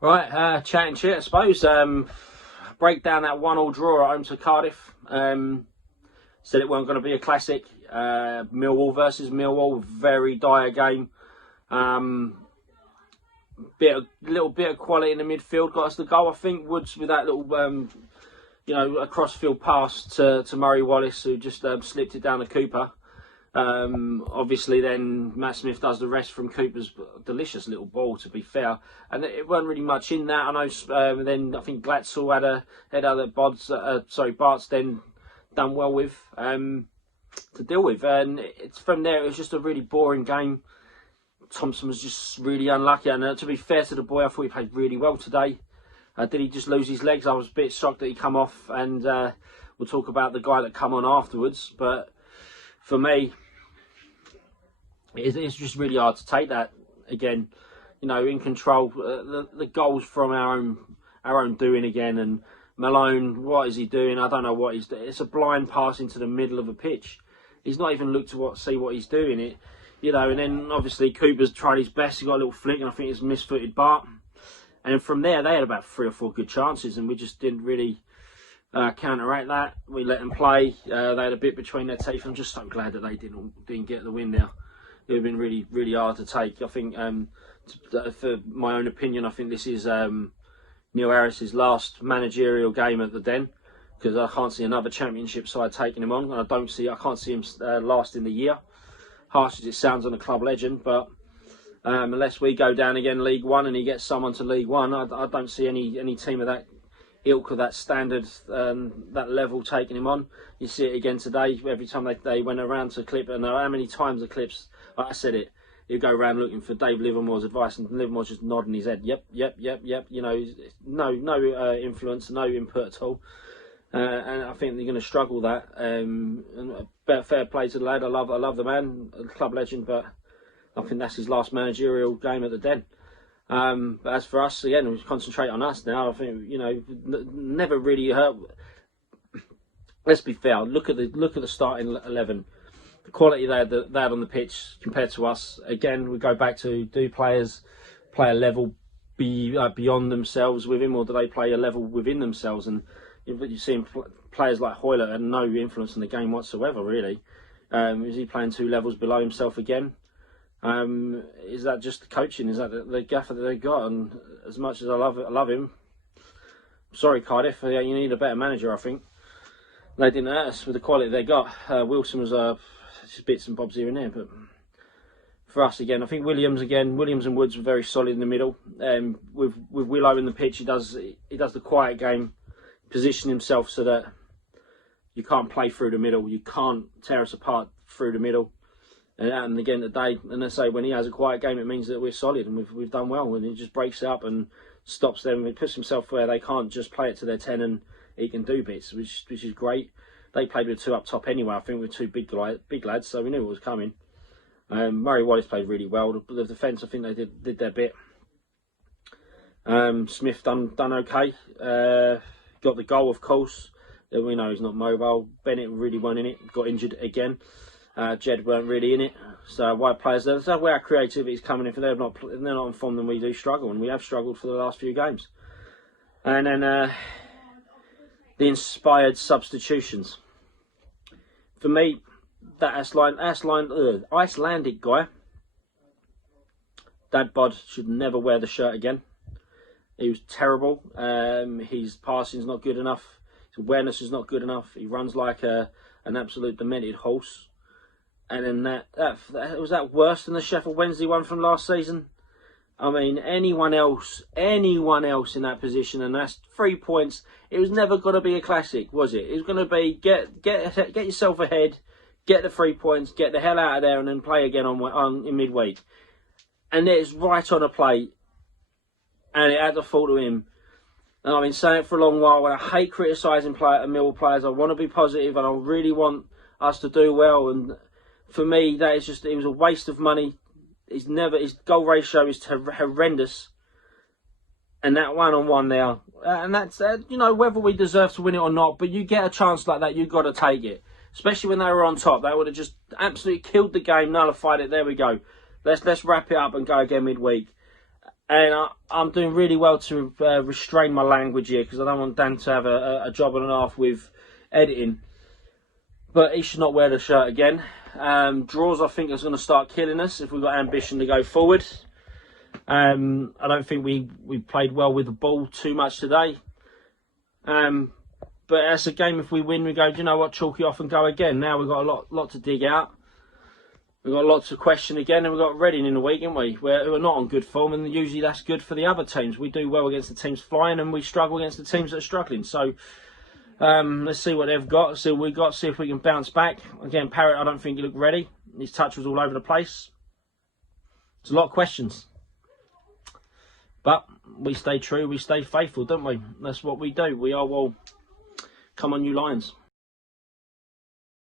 Right, chatting shit, I suppose. Break down that 1-1 draw at home to Cardiff. Said it wasn't going to be a classic. Millwall versus Millwall, very dire game. Little bit of quality in the midfield got us the goal. I think Woods with that little, a cross-field pass to Murray Wallace, who just slipped it down to Cooper. Obviously then Matt Smith does the rest from Cooper's delicious little ball, to be fair, and it wasn't really much in that. I know then I think Glatzel had a header that Bart's then done well with to deal with, and it's from there it was just a really boring game. Thompson was just really unlucky, and to be fair to the boy, I thought he played really well today. Did he just lose his legs? I was a bit shocked that he come off, and we'll talk about the guy that come on afterwards, but for me, it's just really hard to take that again. In control, the goals from our own doing again. And Malone, what is he doing? I don't know what he's doing. It's a blind pass into the middle of a pitch. He's not even looked to see what he's doing. And then obviously Cooper's tried his best. He got a little flick, and I think it's misfooted Bart. And from there, they had about 3 or 4 good chances, and we just didn't really counteract that. We let them play. They had a bit between their teeth. I'm just so glad that they didn't get the win there. It would have been really, really hard to take. I think, for my own opinion, I think this is Neil Harris's last managerial game at the Den, because I can't see another Championship side taking him on, and I can't see him lasting the year. Harsh as it sounds on a club legend, but unless we go down again League One and he gets someone to League One, I don't see any team of that ilk, of that standard, that level taking him on. You see it again today. Every time they went around to clip, and how many times the clips, like I said it, you go around looking for Dave Livermore's advice, and Livermore's just nodding his head, yep. No influence, no input at all. And I think they're going to struggle that. And fair play to the lad. I love the man, a club legend, but I think that's his last managerial game at the Den. But as for us, again, we concentrate on us now. I think never really hurt. Let's be fair. Look at the starting 11, the quality they had on the pitch compared to us. Again, we go back to, do players play a level beyond themselves with him, or do they play a level within themselves? And you've seen players like Hoylett had no influence in the game whatsoever. Really, is he playing 2 levels below himself again? Is that just coaching? Is that the gaffer that they got? And as much as I love him, sorry Cardiff, you need a better manager. I think they didn't hurt us with the quality they got. Wilson was just bits and bobs here and there, but for us again, I think Williams and Woods were very solid in the middle. With Willow in the pitch, he does the quiet game, position himself so that you can't play through the middle, you can't tear us apart through the middle. And again today, and I say when he has a quiet game, it means that we're solid and we've done well. And he just breaks up and stops them. He puts himself where they can't just play it to their 10, and he can do bits, which is great. They played with 2 up top anyway. I think with 2 big lads, so we knew it was coming. Murray Wallace played really well. The defence, I think they did their bit. Smith done okay. Got the goal, of course. We know he's not mobile. Bennett really wasn't in it. Got injured again. Jed weren't really in it, so wide players. That's where our creativity is coming. If they're not in form, then we do struggle, and we have struggled for the last few games. And then the inspired substitutions. For me, that Icelandic guy, Dad Bod, should never wear the shirt again. He was terrible. His passing's not good enough. His awareness is not good enough. He runs like an absolute demented horse. And then that was that worse than the Sheffield Wednesday one from last season. I mean, anyone else in that position, and that's 3 points. It was never going to be a classic, was it? It was going to be get yourself ahead, get the 3 points, get the hell out of there, and then play again in midweek. And it's right on a plate, and it had to fall to him. And I've been saying it for a long while. When I hate criticising Millwall players, I want to be positive, and I really want us to do well. And for me, that is it was a waste of money. His goal ratio is horrendous, and that 1-on-1 there, and that's whether we deserve to win it or not. But you get a chance like that, you've got to take it. Especially when they were on top, they would have just absolutely killed the game, nullified it. There we go. Let's wrap it up and go again midweek. And I'm doing really well to restrain my language here, because I don't want Dan to have a job and a half with editing. But he should not wear the shirt again. Draws, I think, is going to start killing us if we've got ambition to go forward. I don't think we played well with the ball too much today. But as a game, if we win, we go, do you know what, chalk it off and go again. Now we've got a lot to dig out. We've got lots to question again, and we've got Reading in the week, haven't we? Who are not on good form, and usually that's good for the other teams. We do well against the teams flying, and we struggle against the teams that are struggling. So let's see what they've got, see what we've got, see if we can bounce back. Again, Parrott, I don't think he looked ready. His touch was all over the place. There's a lot of questions. But we stay true, we stay faithful, don't we? That's what we do. We are, well, come on, you Lions.